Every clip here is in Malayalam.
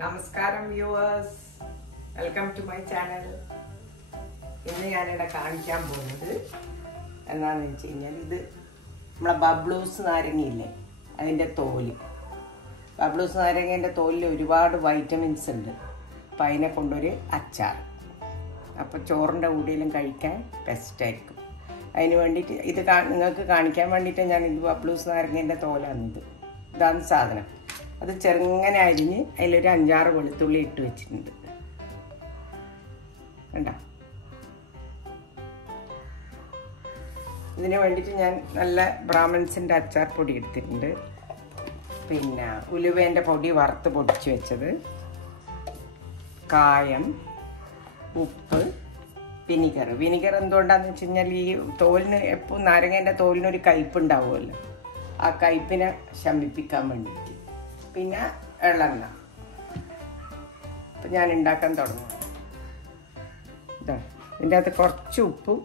Namaskaram viewers, welcome to my channel. Today I am going to show you Babloos Naranga. Babloos Naranga has vitamins in Achaar. So, ചോറിന്റെ കൂടെയും കഴിക്കാൻ ബെസ്റ്റ് ആയിരിക്കും. അതിനു വേണ്ടിയിട്ട് ഇത് നിങ്ങൾക്ക് കാണിക്കാൻ വേണ്ടിയിട്ട് ഞാൻ ഇത് ബബ്ലൂസ് നാരങ്ങയുടെ തോലാണ് ഇത്. ഇതാണ് സാധനം. അത് ചെറുങ്ങനെ അരിഞ്ഞ് അതിലൊരു 5-6 വെളുത്തുള്ളി ഇട്ട് വെച്ചിട്ടുണ്ട്. കണ്ടോ? ഇതിനു വേണ്ടിയിട്ട് ഞാൻ നല്ല ബ്രാഹ്മൺസിന്റെ അച്ചാർ പൊടി എടുത്തിട്ടുണ്ട്. പിന്നെ ഉലുവേന്റെ പൊടി വറുത്ത് പൊടിച്ച് വെച്ചത്. കായം, ഉപ്പ്, വിനിഗർ. വിനിഗർ എന്തുകൊണ്ടാന്ന് വെച്ച് കഴിഞ്ഞാൽ ഈ തോലിന് എപ്പോൾ നാരങ്ങേൻ്റെ തോലിനൊരു കയ്പുണ്ടാവുമല്ലോ, ആ കയ്പിനെ ശമിപ്പിക്കാൻ വേണ്ടിയിട്ട്. പിന്നെ എള്ളെണ്ണ. അപ്പം ഞാൻ ഉണ്ടാക്കാൻ തുടങ്ങും. ഇതാ ഇതിൻ്റെ അകത്ത് കുറച്ച് ഉപ്പും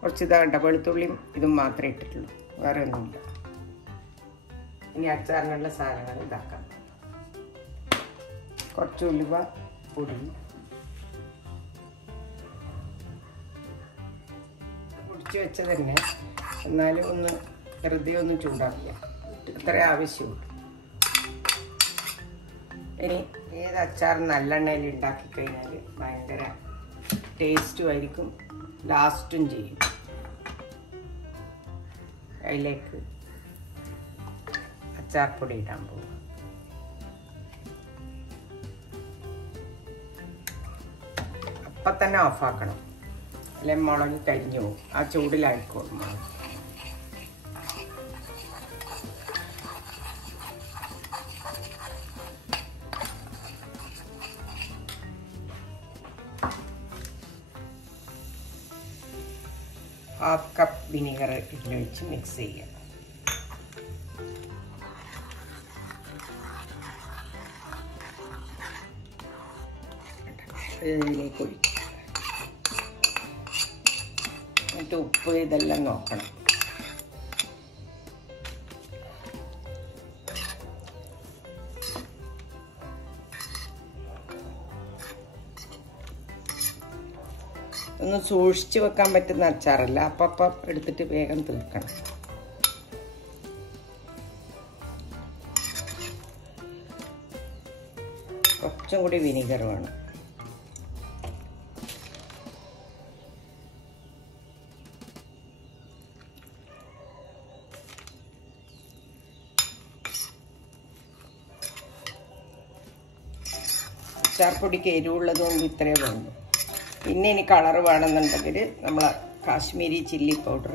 കുറച്ച് ഇതാകണ്ട വെളുത്തുള്ളിയും ഇതും മാത്രമേ ഇട്ടിട്ടുള്ളൂ, വേറെ ഒന്നുമില്ല. ഇനി അച്ചാറിനുള്ള സാധനങ്ങൾ ഇതാക്കാം. കുറച്ച് ഉലുവ പൊടി, പൊടിച്ച് വെച്ചത് തന്നെ, എന്നാലും ഒന്ന് വെറുതെ ഒന്ന് ചൂടാക്കുക, ഇത്ര ആവശ്യമുള്ളൂ. ഇനി ഏത് അച്ചാർ നല്ലെണ്ണയിൽ ഉണ്ടാക്കി കഴിഞ്ഞാൽ ഭയങ്കര ടേസ്റ്റും ആയിരിക്കും, ലാസ്റ്റും ചെയ്യും. അതിലേക്ക് അച്ചാർ പൊടി ഇടാൻ പോകും. അപ്പം തന്നെ ഓഫാക്കണം, അല്ലെ മുളക് കരിഞ്ഞു പോകും. ആ ചൂടിലായിക്കോളും മുളക്. ½ കപ്പ് വിനിഗർ ഇതിലൊഴിച്ച് മിക്സ് ചെയ്യുക. ഇതിലേക്ക് ഒഴിക്കുക. എന്നിട്ട് ഉപ്പ് ഇതെല്ലാം നോക്കണം. ഒന്ന് സൂക്ഷിച്ച് വെക്കാൻ പറ്റുന്ന അച്ചാറല്ല, അപ്പം എടുത്തിട്ട് വേഗം തീർക്കണം. കുറച്ചും കൂടി വിനിഗർ വേണം. അച്ചാർപ്പൊടിക്ക് എരിവുള്ളതുകൊണ്ട് ഇത്രയേ വേണ്ടു. പിന്നെ ഇനി കളർ വേണമെന്നുണ്ടെങ്കിൽ നമ്മൾ കാശ്മീരി ചില്ലി പൗഡർ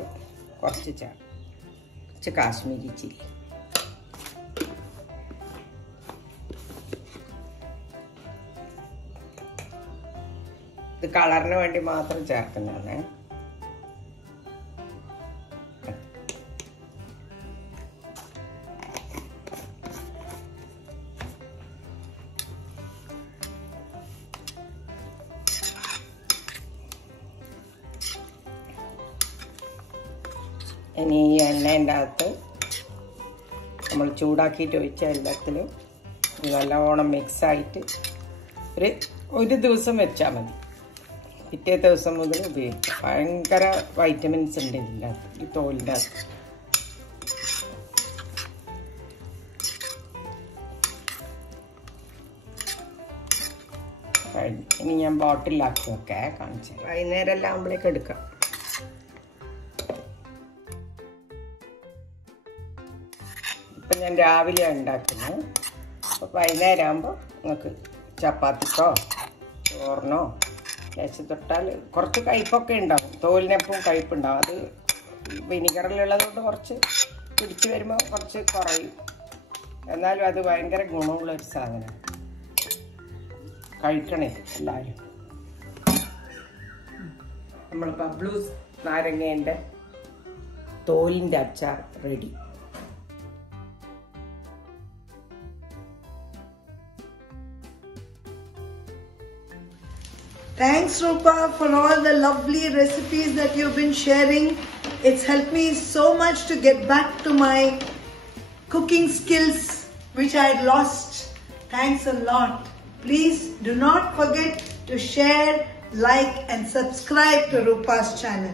കുറച്ച് കാശ്മീരി ചില്ലി. ഇത് കളറിന് വേണ്ടി മാത്രം ചേർക്കുന്നതാണ്. ഇനി ഈ എണ്ണേൻ്റെ അകത്ത് നമ്മൾ ചൂടാക്കിയിട്ട് ഒഴിച്ച എല്ലാത്തിലും നല്ലവണ്ണം മിക്സായിട്ട് ഒരു ദിവസം വെച്ചാൽ മതി. പിറ്റേ ദിവസം മുതൽ ഉപയോഗിക്കാം. ഭയങ്കര വൈറ്റമിൻസ് ഉണ്ട് ഇതിൻ്റെ അകത്ത്, ഈ തോലിൻ്റെ അകത്ത്. ഇനി ഞാൻ ബോട്ടിലാക്കി വെക്കാം, കാണിച്ചു. വൈകുന്നേരം എല്ലാം ആകുമ്പോഴേക്ക് എടുക്കാം. ഇപ്പം ഞാൻ രാവിലെ ഉണ്ടാക്കുന്നത്. അപ്പോൾ വൈകുന്നേരം ആകുമ്പോൾ നിങ്ങൾക്ക് ചപ്പാത്തിക്കോ ചോറിനോ തേച്ച് തൊട്ടാൽ കുറച്ച് കയ്പൊക്കെ ഉണ്ടാവും, തോലിനെപ്പോഴും കയ്പുണ്ടാവും. അത് വിനിഗറിലുള്ളതുകൊണ്ട് കുറച്ച് പിടിച്ച് വരുമ്പോൾ കുറച്ച് കുറയും. എന്നാലും അത് ഭയങ്കര ഗുണമുള്ളൊരു സാധനമാണ്. കഴിക്കണേ എല്ലാവരും. നമ്മൾ ബബ്ലൂസ് നാരങ്ങേൻ്റെ തോലിൻ്റെ അച്ചാർ ready. Thanks Roopa for all the lovely recipes that you've been sharing. It's helped me so much to get back to my cooking skills which I had lost. Thanks a lot. Please do not forget to share, like and subscribe to Roopa's channel.